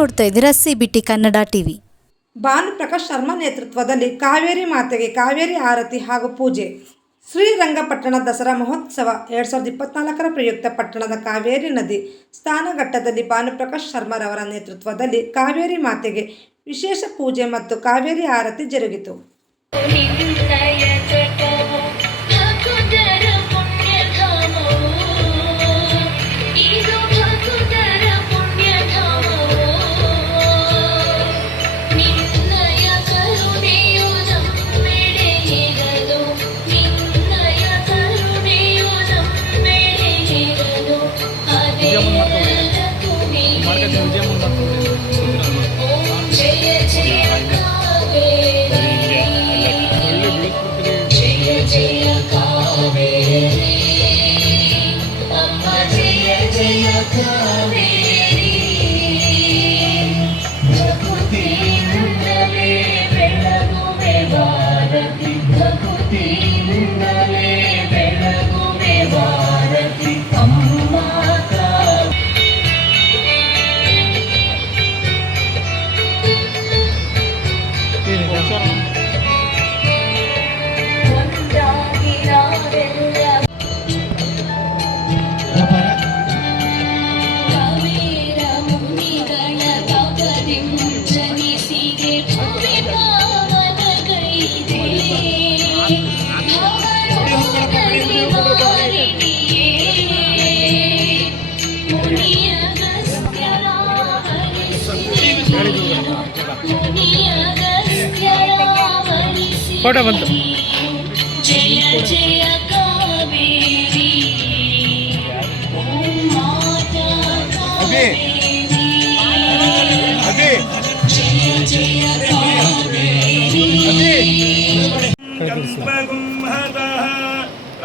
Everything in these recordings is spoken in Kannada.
ನೋಡ್ತಾ ಇದ್ದೀರಾ C B Kannada TV. Bhanuprakash Sharma ನೇತೃತ್ವದಲ್ಲಿ ಕಾವೇರಿ ಮಾತೆಗೆ ಕಾವೇರಿ ಆರತಿ ಹಾಗೂ ಪೂಜೆ. ಶ್ರೀರಂಗಪಟ್ಟಣ ದಸರಾ ಮಹೋತ್ಸವ ಎರಡು ಸಾವಿರದ ಇಪ್ಪತ್ನಾಲ್ಕರ ಪ್ರಯುಕ್ತ ಪಟ್ಟಣದ ಕಾವೇರಿ ನದಿ ಸ್ಥಾನಘಟ್ಟದಲ್ಲಿ ಭಾನುಪ್ರಕಾಶ್ ಶರ್ಮಾರವರ ನೇತೃತ್ವದಲ್ಲಿ ಕಾವೇರಿ ಮಾತೆಗೆ ವಿಶೇಷ ಪೂಜೆ ಮತ್ತು ಕಾವೇರಿ ಆರತಿ ಜರುಗಿತು. Yeah. কটা বন্ধ Thank you.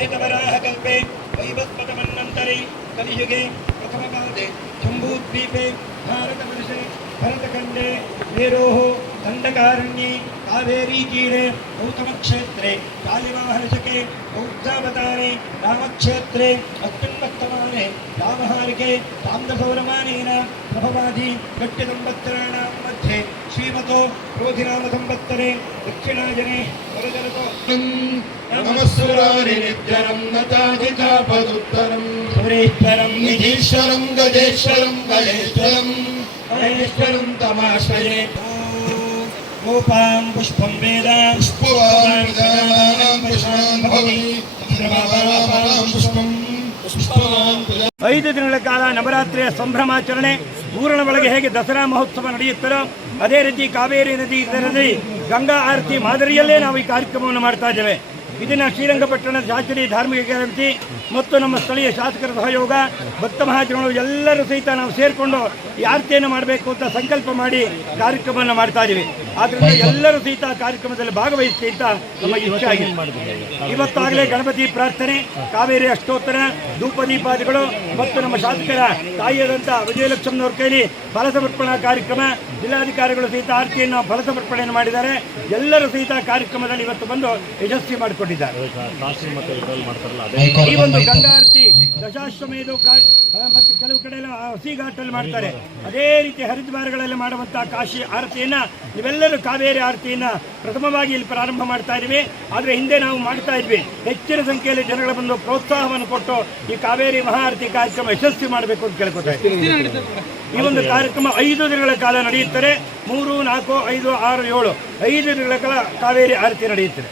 श्वेतवराहकल्पे वैवस्पतमन्वन्तरे कलियुगे प्रथमपादे शम्भूद्वीपे भारतवर्षे भरतखण्डे मेरोः दण्डकारण्ये कावेरीतीरे गौतमक्षेत्रे कालिमहर्षके बौद्धावतारे रामक्षेत्रे अस्मिन्वत्तमाने रामहारिके ताम्रसौरमानेन प्रभवादि गट्यसंवत्सराणां मध्ये श्रीमतो क्रोधिनामसंवत्सरे दक्षिणाजने वरजरतो नमस्सुरारि नित्यरं नताधिकापदुत्तरम् सुरेश्वरं निधीश्वरं गजेश्वरं गणेश्वरं महेश्वरं तमाश्रये गोपां पुष्पं वेद पुष्पवान् पुष्पान् भवति चन्द्रमापरापरां पुष्पं पुष्पवान् पुष्प ಐದು ದಿನಗಳ ಕಾಲ ನವರಾತ್ರಿಯ ಸಂಭ್ರಮಾಚರಣೆ ಊರಿನ ಒಳಗೆ ಹೇಗೆ ದಸರಾ ಮಹೋತ್ಸವ ನಡೆಯುತ್ತದೋ ಅದೇ ರೀತಿ ಕಾವೇರಿ ನದಿ ತೀರದಲ್ಲಿ ಗಂಗಾ ಆರತಿ ಮಾದರಿಯಲ್ಲೇ ನಾವು ಈ ಕಾರ್ಯಕ್ರಮವನ್ನು ಮಾಡ್ತಾ ಇದ್ದೇವೆ ಇದನ್ನು ಶ್ರೀರಂಗಪಟ್ಟಣದ ಶಾಸ್ತ್ರೀಯ ಧಾರ್ಮಿಕ ಗ್ಯಾರಂಟಿ ಮತ್ತು ನಮ್ಮ ಸ್ಥಳೀಯ ಶಾಸಕರ ಸಹಯೋಗ ಭಕ್ತ ಮಹಾಜನಗಳು ಎಲ್ಲರೂ ಸಹಿತ ನಾವು ಸೇರಿಕೊಂಡು ಯಾರ್ತೆಯನ್ನು ಆರತಿಯನ್ನು ಮಾಡಬೇಕು ಅಂತ ಸಂಕಲ್ಪ ಮಾಡಿ ಕಾರ್ಯಕ್ರಮವನ್ನು ಮಾಡ್ತಾ ಇದ್ದೀವಿ. ಆದ್ದರಿಂದ ಎಲ್ಲರೂ ಸಹಿತ ಕಾರ್ಯಕ್ರಮದಲ್ಲಿ ಭಾಗವಹಿಸಿ ಅಂತ ನಮಗೆ ಆಗಿದೆ. ಇವತ್ತಾಗಲೇ ಗಣಪತಿ ಪ್ರಾರ್ಥನೆ ಕಾವೇರಿ ಅಷ್ಟೋತ್ತರ ದೀಪಾದಿಗಳು ಮತ್ತು ನಮ್ಮ ಶಾಸಕರ ತಾಯಿಯಾದಂಥ ವಿಜಯಲಕ್ಷ್ಮನವ್ರ ಕೈಲಿ ಫಲ ಸಮರ್ಪಣಾ ಕಾರ್ಯಕ್ರಮ ಜಿಲ್ಲಾಧಿಕಾರಿಗಳು ಸಹಿತ ಆರ್ತಿಯನ್ನು ಫಲ ಸಮರ್ಪಣೆಯನ್ನು ಮಾಡಿದ್ದಾರೆ. ಎಲ್ಲರೂ ಸಹಿತ ಕಾರ್ಯಕ್ರಮದಲ್ಲಿ ಇವತ್ತು ಬಂದು ಯಶಸ್ವಿ ಮಾಡಿಕೊಂಡಿದ್ದಾರೆ ಈ ಒಂದು ಗಂಗಾ ಆರತಿ ದಶಾಶ್ವಮೇಧ ಮತ್ತು ಕೆಲವು ಕಡೆ ಎಲ್ಲ ಹಸಿ ಘಾಟಲ್ಲಿ ಮಾಡ್ತಾರೆ. ಅದೇ ರೀತಿ ಹರಿದ್ವಾರಗಳಲ್ಲಿ ಮಾಡುವಂತಹ ಕಾಶಿ ಆರತಿಯನ್ನ ನೀವೆಲ್ಲರೂ ಕಾವೇರಿ ಆರತಿಯನ್ನ ಪ್ರಥಮವಾಗಿ ಇಲ್ಲಿ ಪ್ರಾರಂಭ ಮಾಡ್ತಾ ಇದ್ವಿ ಆದರೆ ಹಿಂದೆ ನಾವು ಮಾಡ್ತಾ ಇದ್ವಿ. ಹೆಚ್ಚಿನ ಸಂಖ್ಯೆಯಲ್ಲಿ ಜನಗಳು ಬಂದು ಪ್ರೋತ್ಸಾಹವನ್ನು ಕೊಟ್ಟು ಈ ಕಾವೇರಿ ಮಹಾಆರತಿ ಕಾರ್ಯಕ್ರಮ ಯಶಸ್ವಿ ಮಾಡಬೇಕು ಅಂತ ಕೇಳ್ಕೊತಾ ಇದ್ದೀವಿ. ಈ ಒಂದು ಕಾರ್ಯಕ್ರಮ ಐದು ದಿನಗಳ ಕಾಲ ನಡೆಯುತ್ತದೆ. ಮೂರು, ನಾಲ್ಕು, ಐದು, ಆರು, ಏಳು. ಐದು ದಿನಗಳ ಕಾಲ ಕಾವೇರಿ ಆರತಿ ನಡೆಯುತ್ತದೆ.